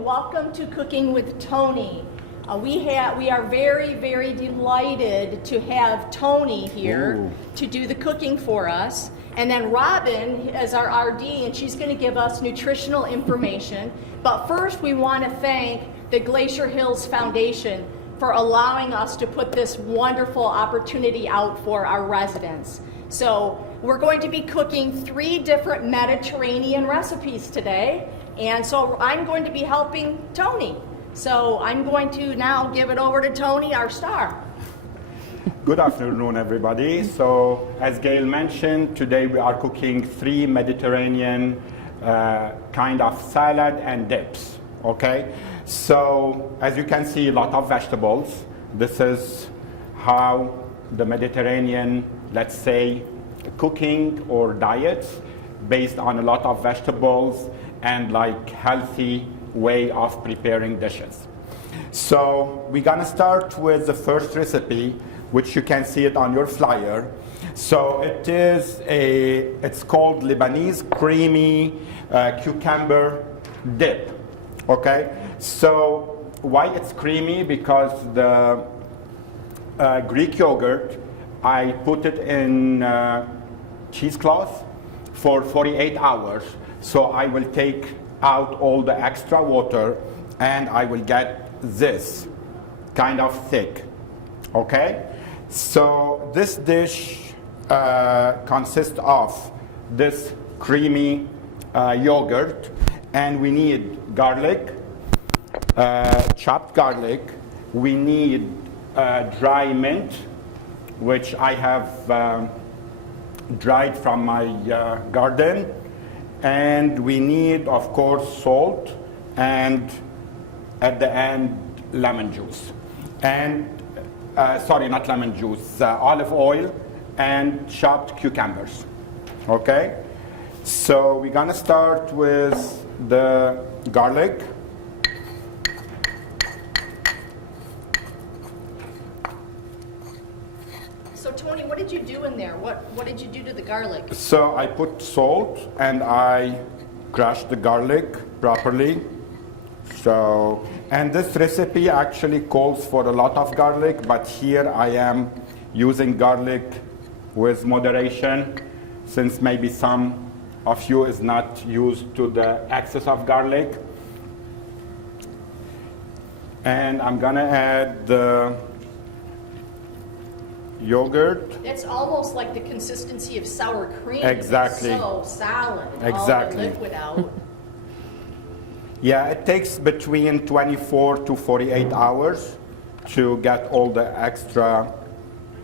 Welcome to Cooking with Tony. We are very, very delighted to have Tony here to do the cooking for us. And then Robin is our RD, and she's going to give us nutritional information. But first, we want to thank the Glacier Hills Foundation for allowing us to put this wonderful opportunity out for our residents. So we're going to be cooking 3 different Mediterranean recipes today. And so I'm going to be helping Tony. So I'm going to now give it over to Tony, our star. Good afternoon, everybody. So as Gail mentioned, today we are cooking 3 Mediterranean kind of salad and dips, okay? So as you can see, a lot of vegetables. This is how the Mediterranean, let's say, cooking or diets based on a lot of vegetables and like healthy way of preparing dishes. So we're gonna start with the first recipe, which you can see it on your flyer. So it's called Lebanese creamy cucumber dip, okay? So why it's creamy? Because the Greek yogurt, I put it in cheesecloth for 48 hours. So I will take out all the extra water and I will get this kind of thick, okay? So this dish consists of this creamy yogurt, and we need garlic, chopped garlic. We need dry mint, which I have dried from my garden. And we need, of course, salt, and at the end, lemon juice. And, sorry, not lemon juice, olive oil and chopped cucumbers, okay? So we're gonna start with the garlic. So Tony, what did you do in there? What did you do to the garlic? So I put salt and I crushed the garlic properly. So, and this recipe actually calls for a lot of garlic, but here I am using garlic with moderation, since maybe some of you is not used to the excess of garlic. And I'm gonna add the yogurt. It's almost like the consistency of sour cream. Exactly. It's so solid. Exactly. All the liquid out. Yeah, it takes between 24 to 48 hours to get all the extra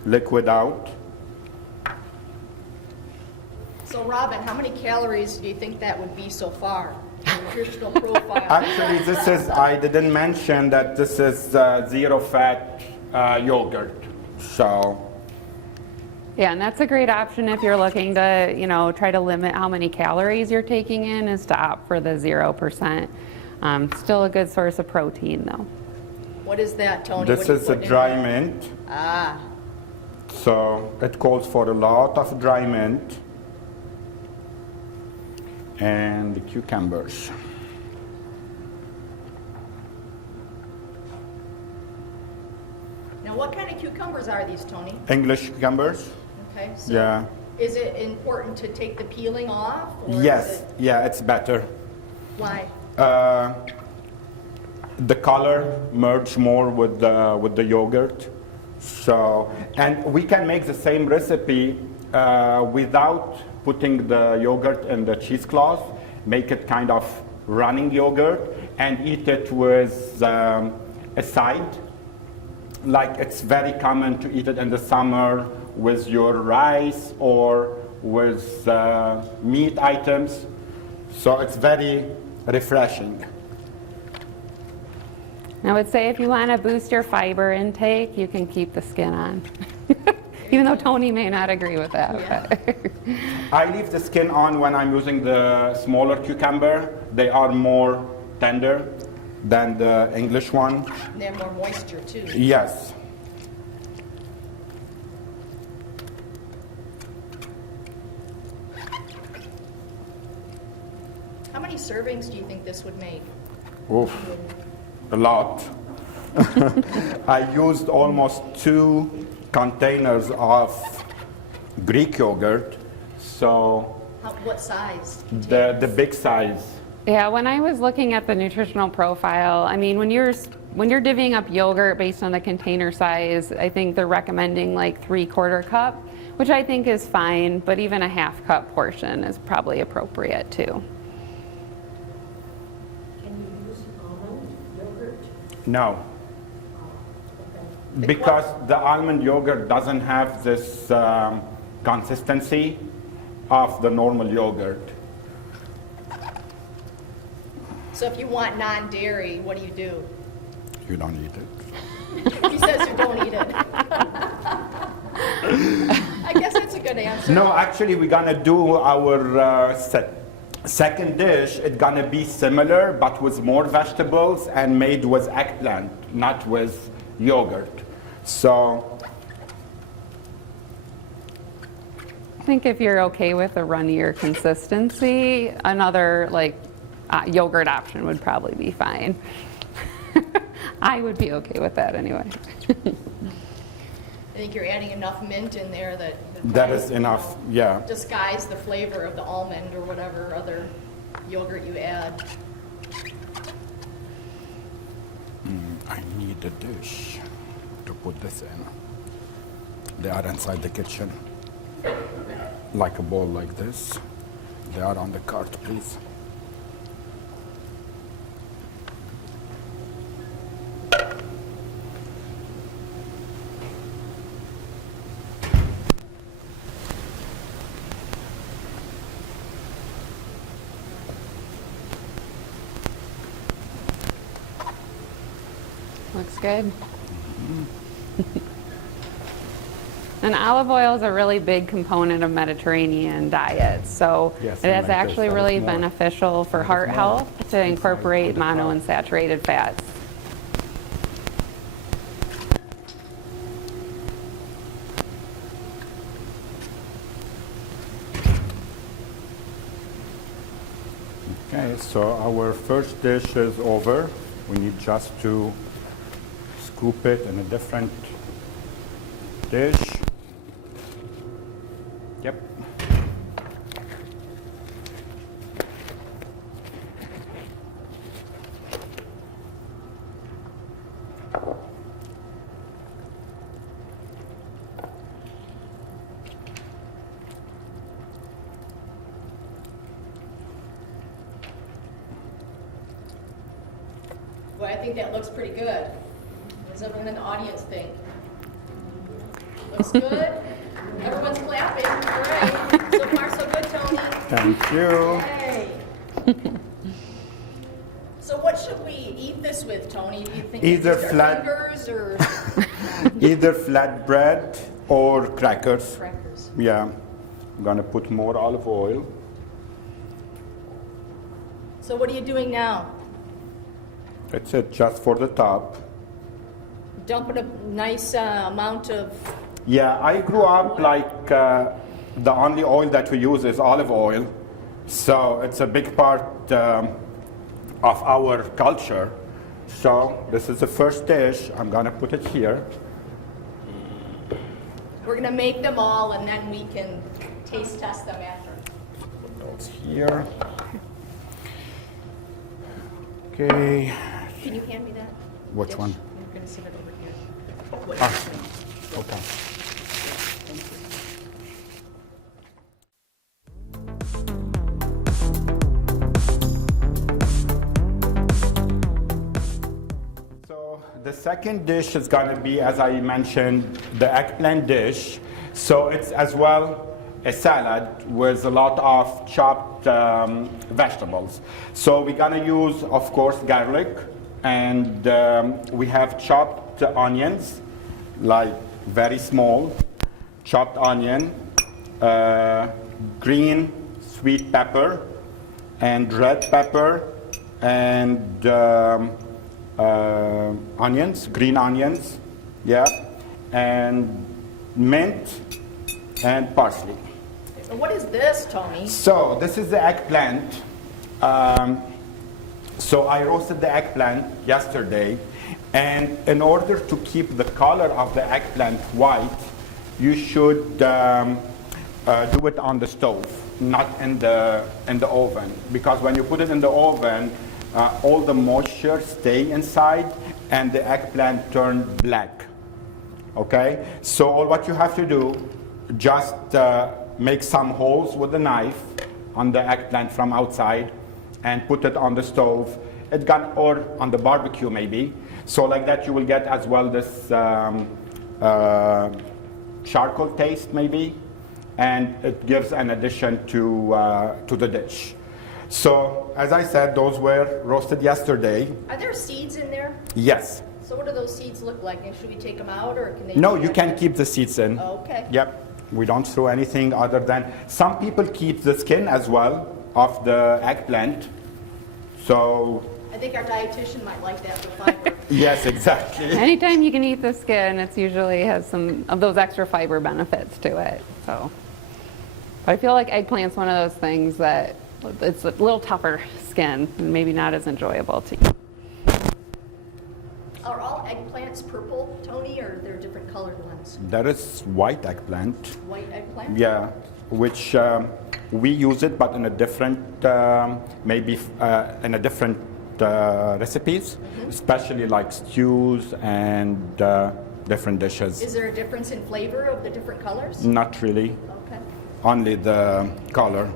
liquid out. So Robin, how many calories do you think that would be so far? The nutritional profile. Actually, this is, I didn't mention that this is zero fat yogurt. So. Yeah, and that's a great option if you're looking to, try to limit how many calories you're taking in, is to opt for the 0%. Still a good source of protein, though. What is that, Tony? This is a dry mint. Ah. So it calls for a lot of dry mint. And the cucumbers. Now, what kind of cucumbers are these, Tony? English cucumbers. Okay, so yeah. Is it important to take the peeling off? Or yes, yeah, it's better. Why? the color merge more with the yogurt. So, and we can make the same recipe without putting the yogurt in the cheesecloth, make it kind of running yogurt, and eat it with a side. Like it's very common to eat it in the summer with your rice or with meat items. So it's very refreshing. I would say if you want to boost your fiber intake, you can keep the skin on. Even though Tony may not agree with that. But I leave the skin on when I'm using the smaller cucumber. They are more tender than the English one. They have more moisture too. Yes. How many servings do you think this would make? Oof, a lot. I used almost 2 containers of Greek yogurt, so What size? the big size. yeah, when I was looking at the nutritional profile, I mean, when you're divvying up yogurt based on the container size, I think they're recommending like 3/4 cup, which I think is fine, but even a 1/2 cup portion is probably appropriate too. Can you use almond yogurt? No, because the almond yogurt doesn't have this consistency of the normal yogurt. So if you want non-dairy, what do? You don't eat it. He says you don't eat it. I guess that's a good answer. No, actually, we're gonna do our second dish. It's gonna be similar, but with more vegetables and made with eggplant, not with yogurt. So, I think if you're okay with a runnier consistency, another like yogurt option would probably be fine. I would be okay with that anyway. I think you're adding enough mint in there that that is enough, yeah. disguise the flavor of the almond or whatever other yogurt you add. I need a dish to put this in. They are inside the kitchen. Like a bowl like this. They are on the cart, please. Looks good. And olive oil is a really big component of Mediterranean diets, so Yes, it I is like actually this. really That is more- beneficial for heart more health to incorporate inside the monounsaturated fats. Okay, so our first dish is over. We need just to scoop it in a different dish. Yep. Well, I think that looks pretty good. What does everyone in the audience think? Looks good? Everyone's clapping. All right. So far, so good, Tony. Thank you. Yay. So what should we eat this with, Tony? Do you think Either just our flat- fingers or Either flatbread or crackers. crackers? Yeah. I'm gonna put more olive oil. So what are you doing now? That's it, just for the top. Dumping a nice amount of, Yeah, I grew up like the only oil that we use is olive oil. So it's a big part of our culture. So this is the first dish. I'm gonna put it here. we're gonna make them all and then we can taste test them after. Put those here. Okay, Can you hand me that? Which dish? one? You're going to sit it over here. What Ah. you think? Okay. So the second dish is going to be, as I mentioned, the eggplant dish. So it's as well a salad with a lot of chopped vegetables. So we're going to use, of course, garlic, and we have chopped onions, like very small, chopped onion, green sweet pepper, and red pepper, and onions, green onions, yeah, and mint and parsley. And what is this, Tony? So this is the eggplant. So I roasted the eggplant yesterday, and in order to keep the color of the eggplant white, you should do it on the stove, not in the oven, because when you put it in the oven, all the moisture stay inside, and the eggplant turn black. Okay, so all what you have to do, just make some holes with the knife on the eggplant from outside, and put it on the stove. Or on the barbecue maybe. So like that you will get as well this charcoal taste maybe, and it gives an addition to the dish. So as I said, those were roasted yesterday. Are there seeds in there? Yes. So what do those seeds look like? And should we take them out, or can they? No, you can keep the seeds in. Okay. Yep. We don't throw anything other than, some people keep the skin as well of the eggplant. So I think our dietitian might like that for fiber. yes, exactly. Anytime you can eat the skin, it's usually has some of those extra fiber benefits to it. So, but I feel like eggplant's one of those things that it's a little tougher skin and maybe not as enjoyable to eat. Are all eggplants purple, Tony, or they're different colored ones? That is white eggplant. White eggplant? Yeah, which we use it, but in a different, maybe in a different recipes, especially like stews and different dishes. Is there a difference in flavor of the different colors? Not really, Okay. only the color.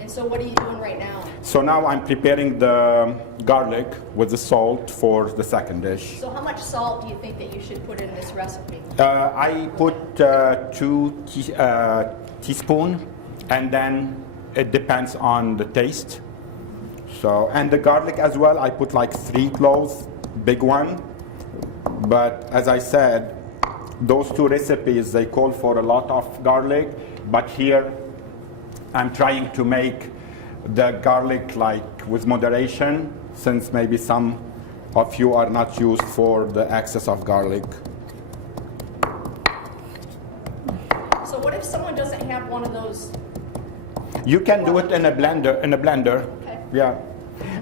And so what are you doing right now? So now I'm preparing the garlic with the salt for the second dish. So how much salt do you think that you should put in this recipe? I put 2 teaspoons, and then it depends on the taste. So, and the garlic as well, I put like 3 cloves, big one. But as I said, those 2 recipes, they call for a lot of garlic, but here I'm trying to make the garlic like with moderation, since maybe some of you are not used for the excess of garlic. So what if someone doesn't have one of those? You can do it in a blender. Okay. Yeah.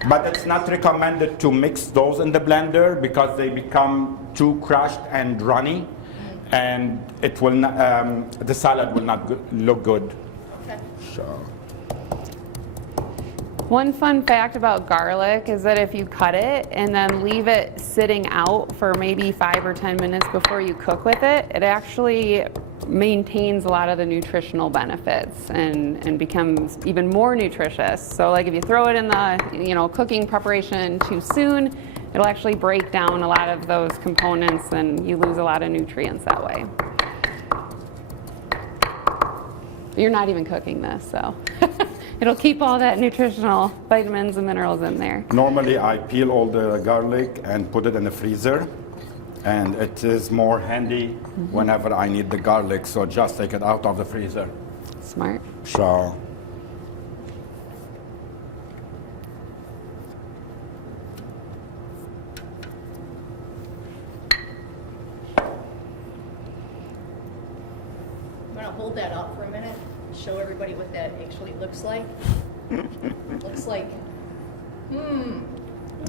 But it's not recommended to mix those in the blender because they become too crushed and runny, and it will not, the salad will not look good. Okay. So. One fun fact about garlic is that if you cut it and then leave it sitting out for maybe 5 or 10 minutes before you cook with it, it actually maintains a lot of the nutritional benefits and becomes even more nutritious. So like if you throw it in the cooking preparation too soon, it'll actually break down a lot of those components and you lose a lot of nutrients that way. You're not even cooking this, so it'll keep all that nutritional vitamins and minerals in there. Normally I peel all the garlic and put it in the freezer, and it is more handy whenever I need the garlic, so just take it out of the freezer. Smart. So. I'm gonna hold that up for a minute, show everybody what that actually looks like. Looks like,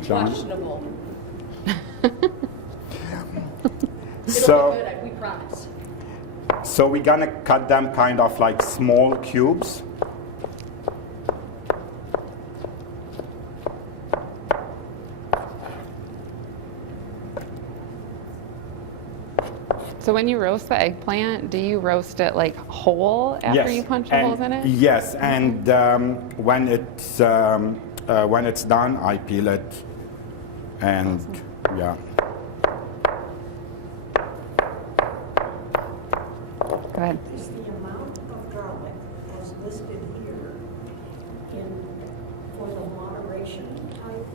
John? questionable. It'll So. be good, we promise. So we're gonna cut them kind of like small cubes. So when you roast the eggplant, do you roast it like whole after you punch the holes in it? Yes, and when it's done, I peel it, and yeah. Go ahead. Is the amount of garlic as listed here for the moderation type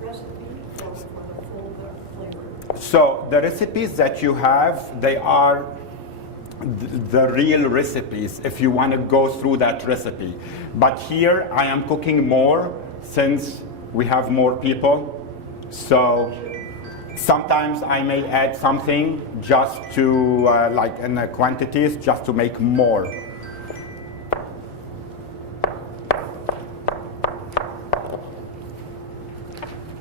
recipe or for the full flavor? So the recipes that you have, they are the real recipes if you want to go through that recipe. But here I am cooking more since we have more people. So sometimes I may add something just to, like in the quantities, just to make more.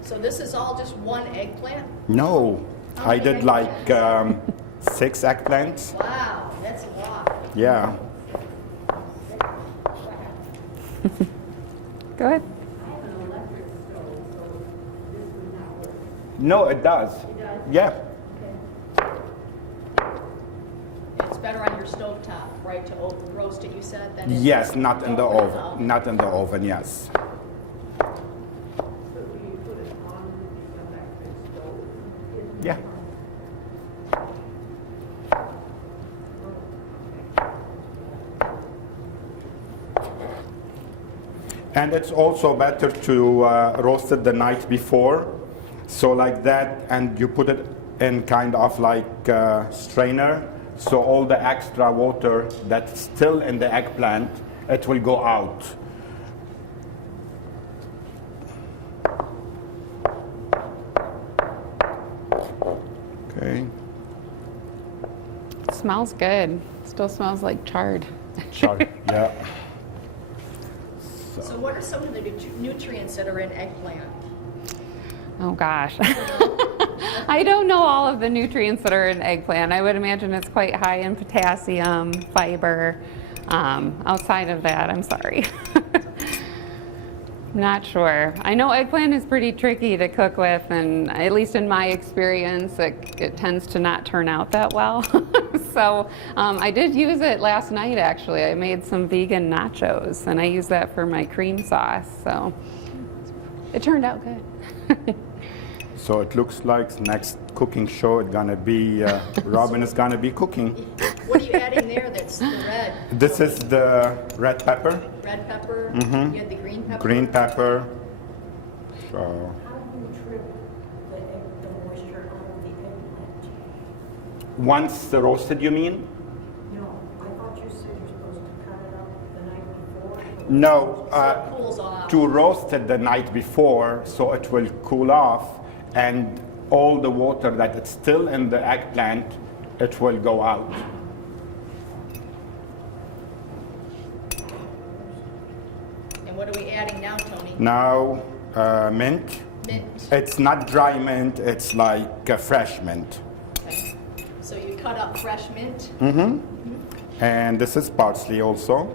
So this is all just one eggplant? No, How I many did like 6 eggplants. Wow, that's a lot. Yeah. Go ahead. I have an electric stove, so this would not work. No, it does. It does? Yeah. It's better on your stovetop, right, to roast it, you said? Than in- Yes, not in the Oh, oven. Not in the oven, yes. So do you put it on the electric stove? Yeah. And it's also better to roast it the night before. So like that, and you put it in kind of like strainer. So all the extra water that's still in the eggplant, it will go out. Okay. Smells good. Still smells like chard. Sorry. Yeah. So what are some of the nutrients that are in eggplant? Oh gosh. I don't know all of the nutrients that are in eggplant. I would imagine it's quite high in potassium, fiber. Outside of that, I'm sorry. Not sure. I know eggplant is pretty tricky to cook with, and at least in my experience, it tends to not turn out that well. So I did use it last night, actually. I made some vegan nachos, and I used that for my cream sauce. So it turned out good. So it looks like next cooking show it's gonna be Robin is gonna be cooking. What are you adding there that's the red? This is the red pepper, Red pepper? Mm-hmm. You had the green pepper? green pepper. So How do you trim the moisture out of the eggplant? once roasted, you mean? No, I thought you said you're supposed to cut it up the night before. No, So it cools off. to roast it the night before, so it will cool off, and all the water that is still in the eggplant, it will go out. And what are we adding now, Tony? Now, mint. Mint. It's not dry mint, it's like fresh mint. Okay. So you cut up fresh mint? And this is parsley also.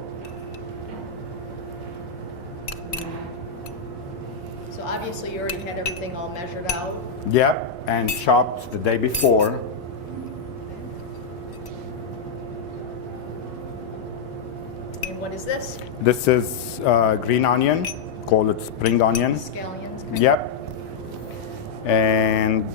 So obviously you already had everything all measured out. Yep, and chopped the day before. And what is this? This is green onion, call it spring onion. Scallions? okay. Yep. And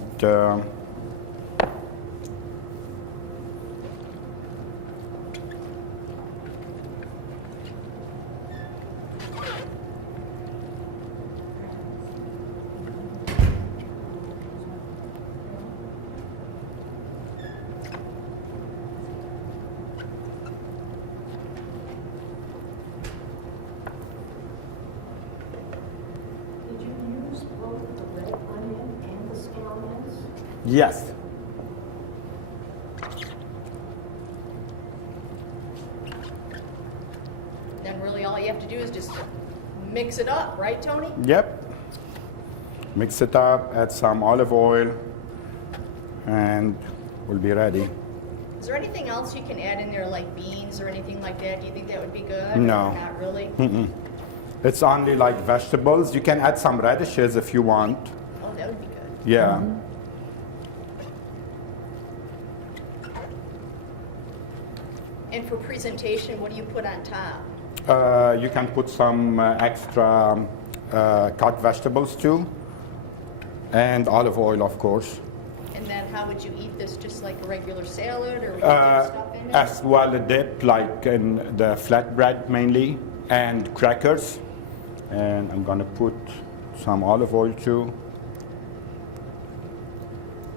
Did you use both the red onion and the scallions? yes, Then really all you have to do is just mix it up, right, Tony? yep. Mix it up, add some olive oil, and we'll be ready. Is there anything else you can add in there, like beans or anything like that? Do you think that would be good? No. Or not really? It's only like vegetables. You can add some radishes if you want. Oh, that would be good. Yeah. And for presentation, what do you put on top? You can put some extra cut vegetables too, and olive oil, of course. And then how would you eat this? Just like a regular salad, or would you dip stuff in it? As well, a dip like in the flatbread mainly, and crackers. And I'm gonna put some olive oil too.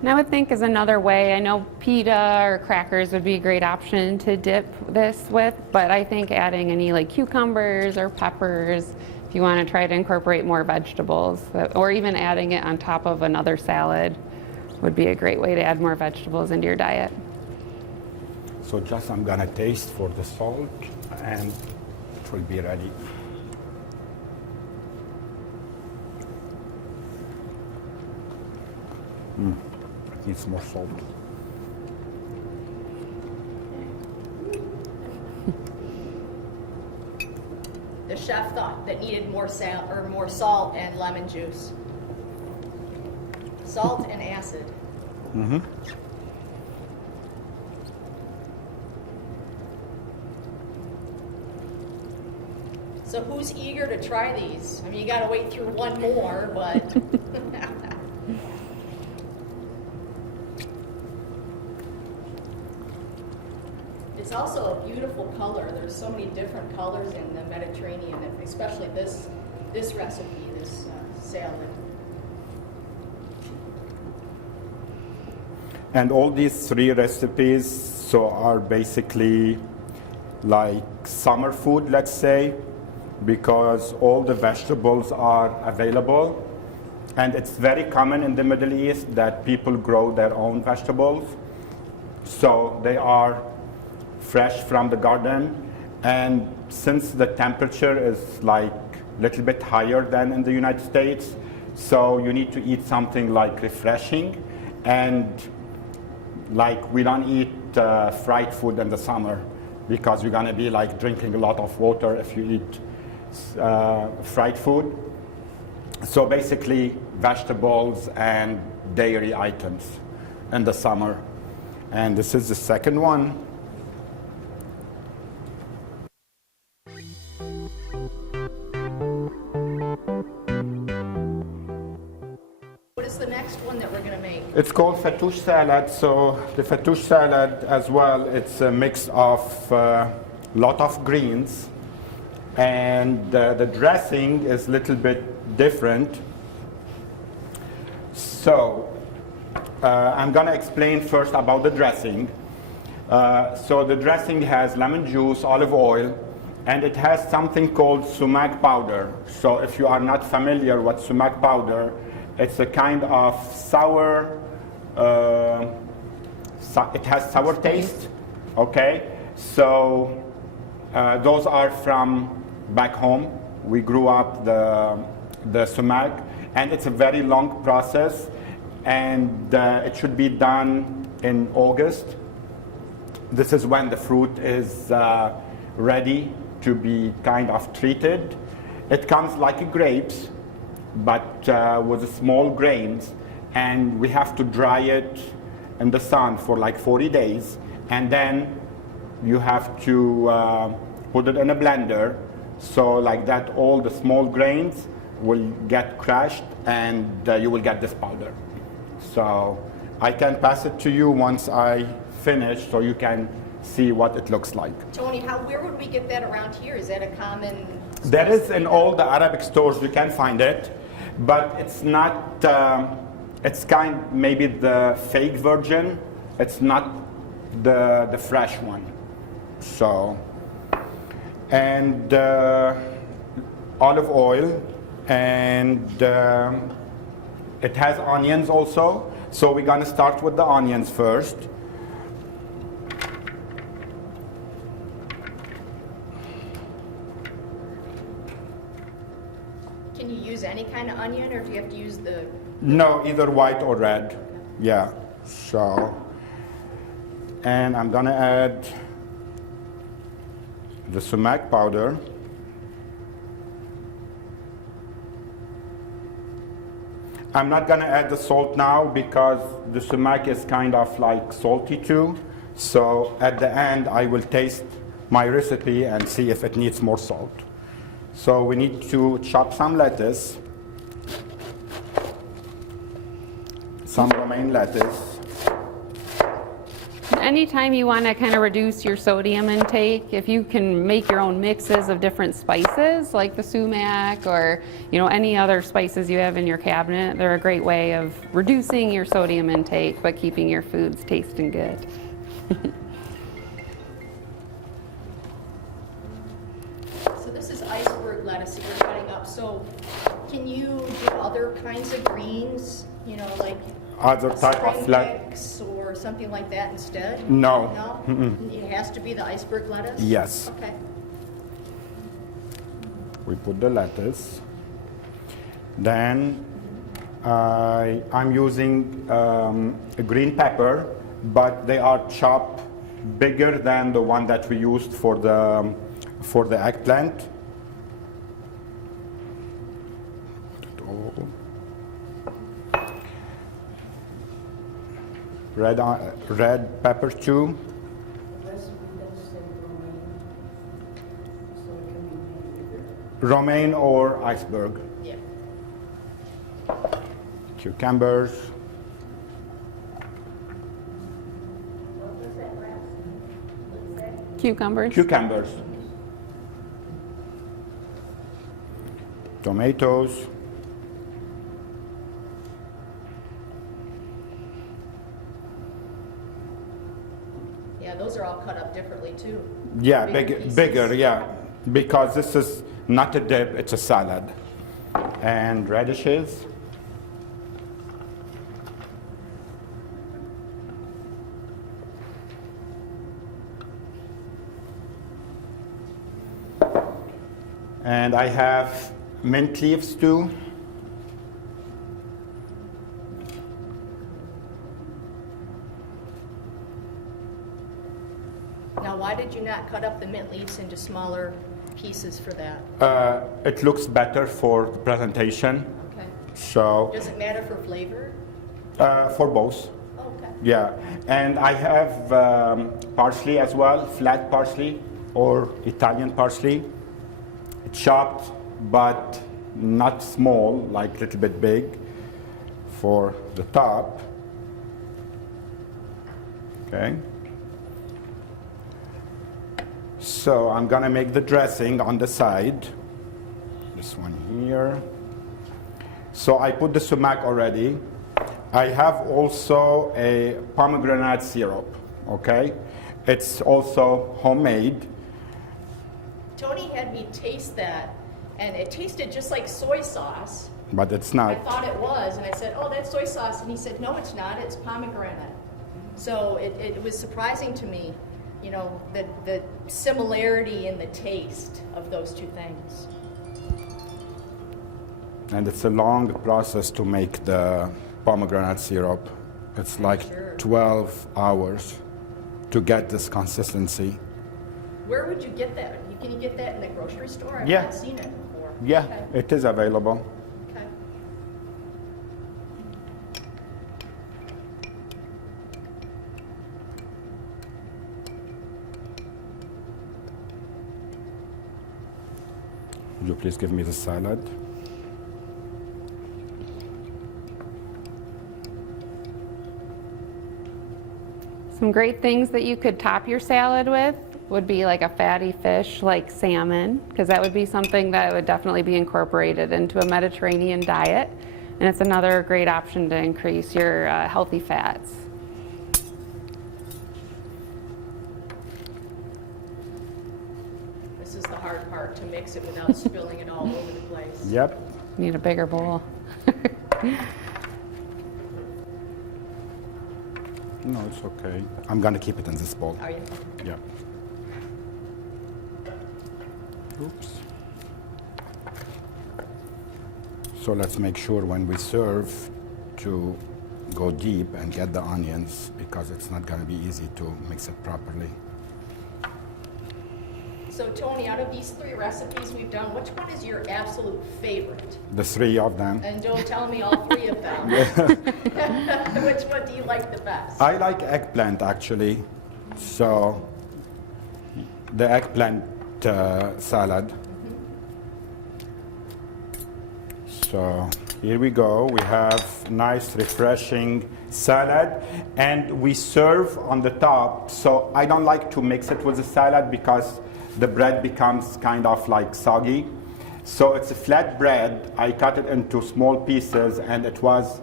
And I would think as another way, I know pita or crackers would be a great option to dip this with, but I think adding any like cucumbers or peppers, if you want to try to incorporate more vegetables, or even adding it on top of another salad would be a great way to add more vegetables into your diet. So just I'm gonna taste for the salt, and it will be ready. It needs more salt. The chef thought that needed more more salt and lemon juice. Salt and acid. So who's eager to try these? I mean, you got to wait through one more, but. It's also a beautiful color. There's so many different colors in the Mediterranean, especially this recipe, this salad. And all these three recipes so are basically like summer food, let's say, because all the vegetables are available. And it's very common in the Middle East that people grow their own vegetables. So they are fresh from the garden. And since the temperature is like a little bit higher than in the United States, so you need to eat something like refreshing. And like we don't eat fried food in the summer because you're gonna be like drinking a lot of water if you eat fried food. So basically vegetables and dairy items in the summer. And this is the second one. What is the next one that we're going to make? It's called fattoush salad. So the fattoush salad as well, it's a mix of a lot of greens. And the dressing is a little bit different. So I'm going to explain first about the dressing. So the dressing has lemon juice, olive oil, and it has something called sumac powder. So if you are not familiar with sumac powder, it's a kind of sour, it has sour taste, okay? So those are from back home. We grew up the sumac, and it's a very long process, and it should be done in August. This is when the fruit is ready to be kind of treated. It comes like grapes, but with small grains, and we have to dry it in the sun for like 40 days, and then you have to put it in a blender, so like that all the small grains will get crushed, and you will get this powder. So I can pass it to you once I finish, so you can see what it looks like. Tony, where would we get that around here? Is that a common? That is in all the Arabic stores, you can find it, but it's not, it's maybe the fake version, it's not the fresh one. So, and olive oil, and it has onions also. So we're gonna start with the onions first. Can you use any kind of onion, or do you have to use the? No, either white or red. Yeah. So, and I'm gonna add the sumac powder. I'm not gonna add the salt now because the sumac is kind of like salty too. So at the end, I will taste my recipe and see if it needs more salt. So we need to chop some lettuce, some romaine lettuce. Anytime you want to kind of reduce your sodium intake, if you can make your own mixes of different spices, like the sumac or any other spices you have in your cabinet, they're a great way of reducing your sodium intake but keeping your foods tasting good. So this is iceberg lettuce that you're cutting up. So can you do other kinds of greens, like Other type of spring lettuce? mix or something like that instead? No. No? It has to be the iceberg lettuce? Yes. Okay. We put the lettuce. Then I'm using a green pepper, but they are chopped bigger than the one that we used for the eggplant. Red pepper too. The recipe does say romaine, so it can be made bigger. Romaine or iceberg. Yeah. Cucumbers. What was that last? What was that? Cucumbers. Cucumbers. Tomatoes. Yeah, those are all cut up differently too. Yeah, Bigger pieces. bigger, yeah. Because this is not a dip, it's a salad. And radishes. And I have mint leaves too. Now, why did you not cut up the mint leaves into smaller pieces for that? It looks better for the presentation. Okay. So Does it matter for flavor? for both. Oh, okay. Yeah, and I have parsley as well, flat parsley or Italian parsley, chopped but not small, like a little bit big for the top. Okay. So I'm gonna make the dressing on the side. This one here. So I put the sumac already. I have also a pomegranate syrup, okay? It's also homemade. Tony had me taste that, and it tasted just like soy sauce. But it's I not. thought it was, and I said, "Oh, that's soy sauce," and he said, "No, it's not. It's pomegranate." So it was surprising to me, the similarity in the taste of those two things. And it's a long process to make the pomegranate syrup. It's like Sure. 12 hours to get this consistency. Where would you get that? Can you get that in the grocery store? I've Yeah. not seen it before. Yeah, Okay. it is available. Okay. Would you please give me the salad? Some great things that you could top your salad with would be like a fatty fish like salmon, because that would be something that would definitely be incorporated into a Mediterranean diet. And it's another great option to increase your healthy fats. This is the hard part, to mix it without spilling it all over the place. Yep. Need a bigger bowl. No, it's okay. I'm gonna keep it in this bowl. Are you? Yep. Oops. So let's make sure when we serve to go deep and get the onions, because it's not gonna be easy to mix it properly. So Tony, out of these 3 recipes we've done, which one is your absolute favorite? The 3 of them. And don't tell me all 3 of them. Which one do you like the best? I like eggplant actually. So the eggplant salad. So here we go. We have nice, refreshing salad, and we serve on the top. So I don't like to mix it with the salad because the bread becomes kind of like soggy. So it's a flat bread. I cut it into small pieces, and it was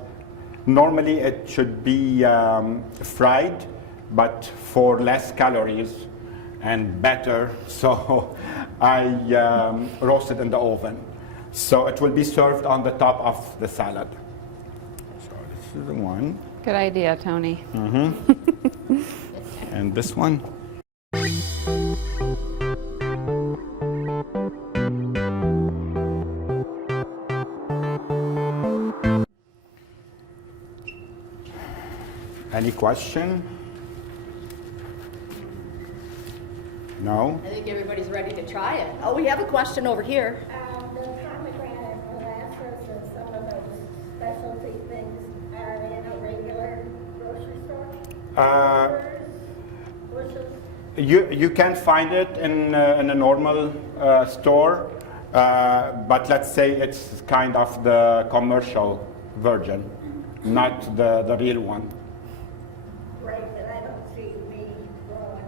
normally it should be fried, but for less calories and better. So I roasted in the oven. So it will be served on the top of the salad. So this is the one. Good idea, Tony. And this one. Any question? No? I think everybody's ready to try it. Oh, we have a question over here. The pomegranate molasses and some of those specialty things are in a regular grocery store? Bushels? You can find it in a normal store, but let's say it's kind of the commercial version, not the real one. Right, but I don't see me growing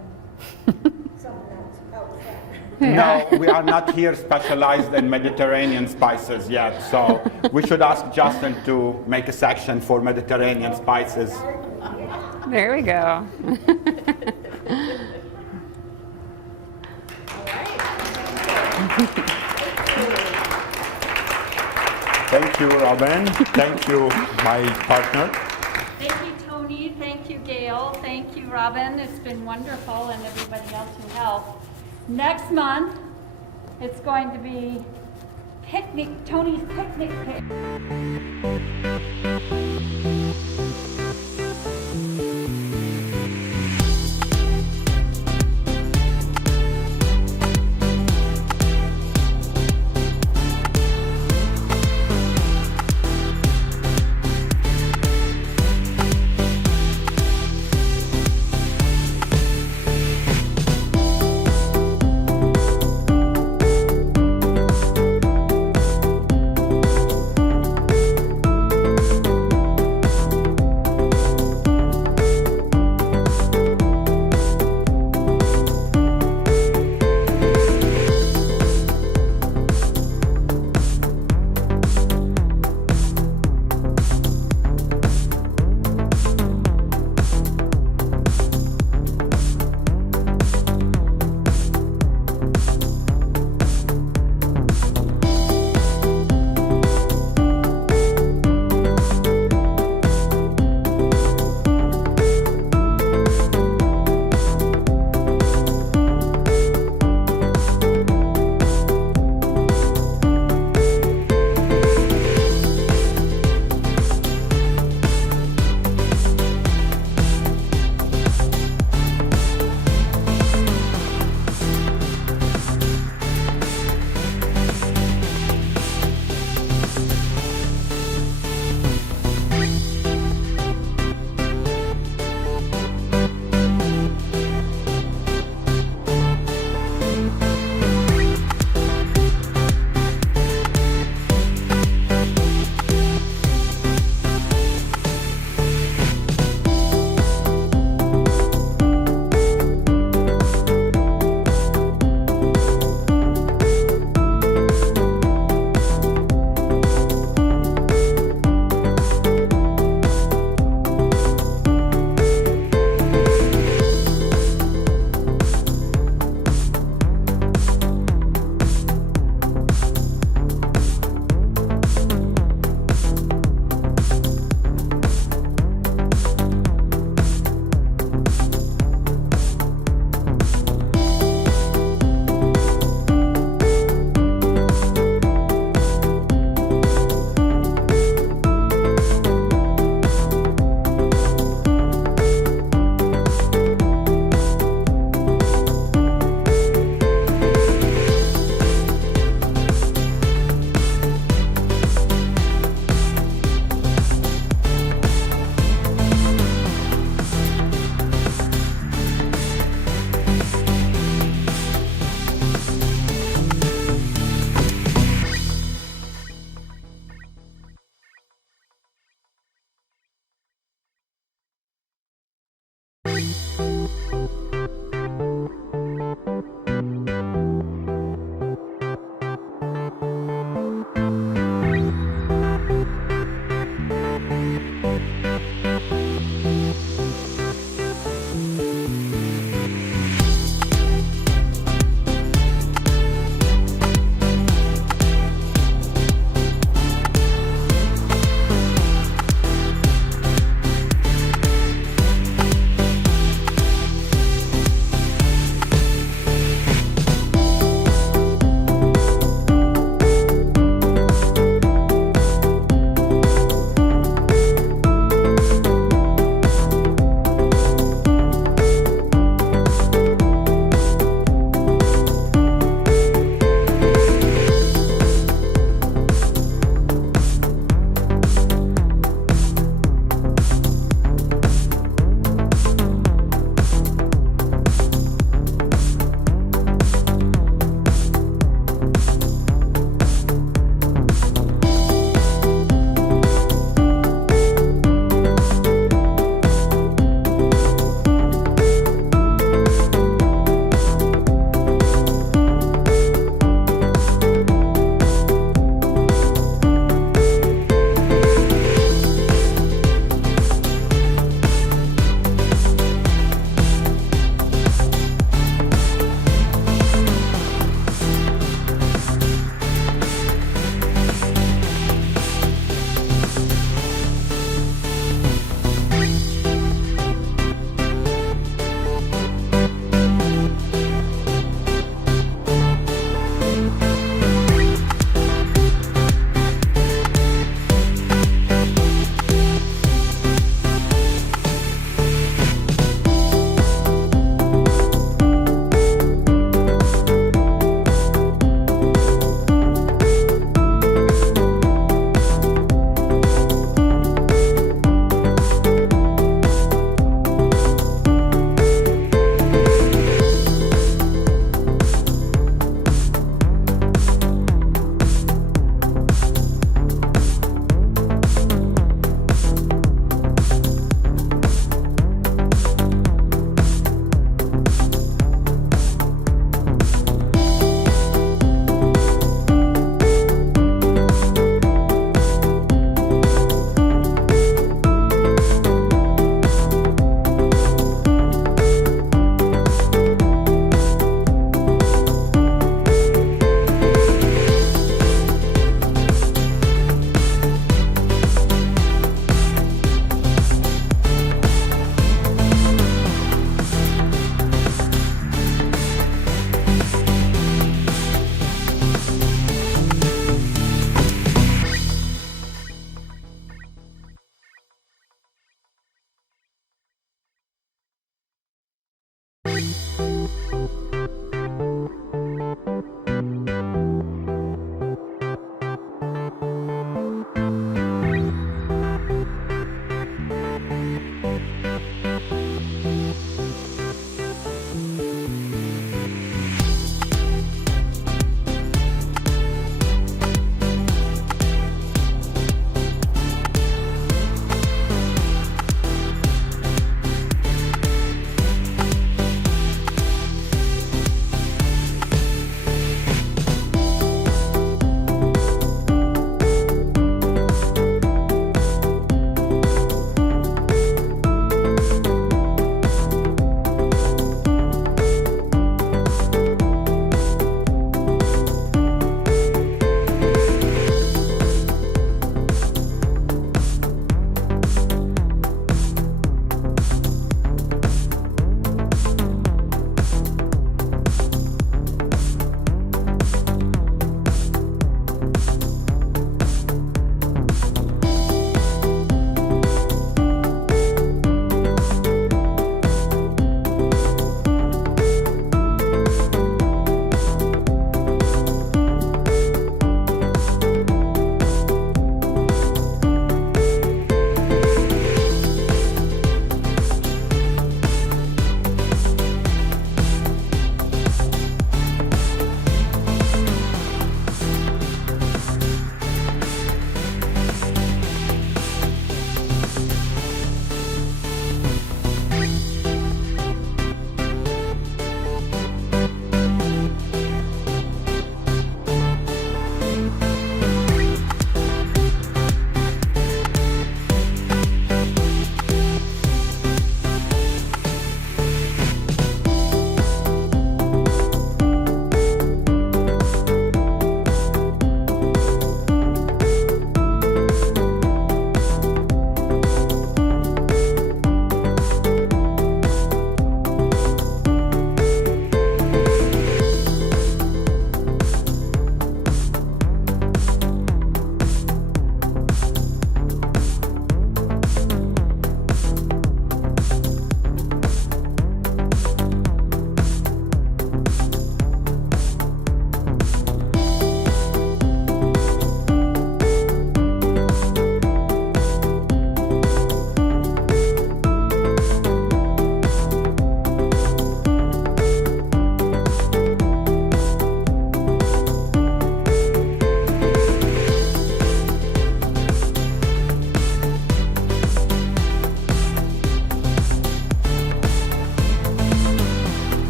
something else outside. No, we are not here specialized in Mediterranean spices yet, so we should ask Justin to make a section for Mediterranean spices. There we go. Thank you, Robin. Thank you, my partner. Thank you, Tony. Thank you, Gail. Thank you, Robin. It's been wonderful, and everybody else who helped. Next month, it's going to be picnic, Tony's picnic. Bye.